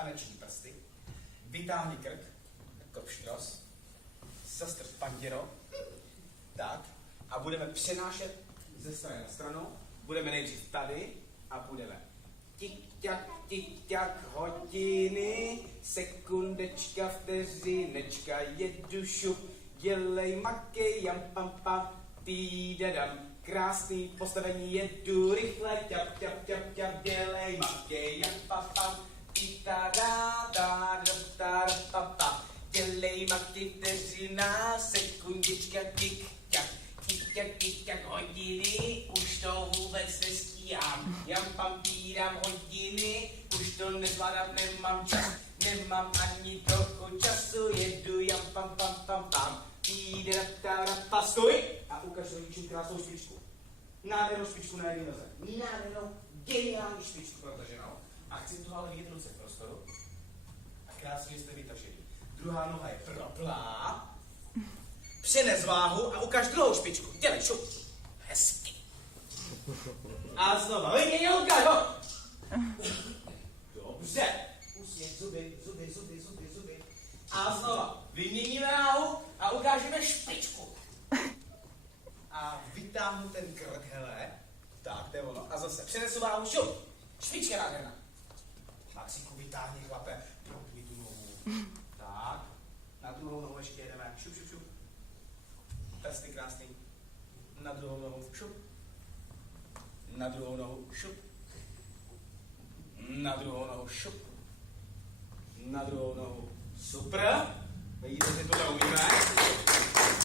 taneční prsty, vytáhni krk, jako pštros, zastrč panděro, tak, a budeme přenášet ze strany na stranu, budeme nejdřív tady a budeme tik-tak, hodiny, sekundečka, vteřinečka, jedu šup, dělej makej, jam pam pam, týdadam, krásný postavení, jedu rychle, ťap, dělej makej, jam pam pam, týdadá, dělej makej, vteřina, sekundička, tik-tak, hodiny, už to vůbec nestíhám. Jam pam pídám hodiny, už to nezvládám, nemám ani trochu času, jedu jam pam. Pídata, stoj a ukaž rodičům krásnou špičku. Nádhernou špičku na jedné noze. Nádhernou, geniální špičku, protože no. A chci to ale vidět ruce v prostoru. A krásně jste vytažili. Druhá noha je proplá. Přenes váhu a ukaž druhou špičku. Dělej, šup. Hezky. A znova. Vyměně, ukaž ho. Dobře. Usměť zuby. A znova. Vyměníme váhu a ukážeme špičku. A vytáhnu ten krk, hele. Tak, to je ono. A zase přenesu váhu, šup. Špička nádherná. Maxíku, vytáhni, chlape. Propni tu nohu. Tak. Na druhou nohu ještě jedeme. Šup. Prsty krásný. Na druhou nohu šup. Na druhou nohu šup. Na druhou nohu šup. Na druhou nohu super. Vidíte, že to neumíme.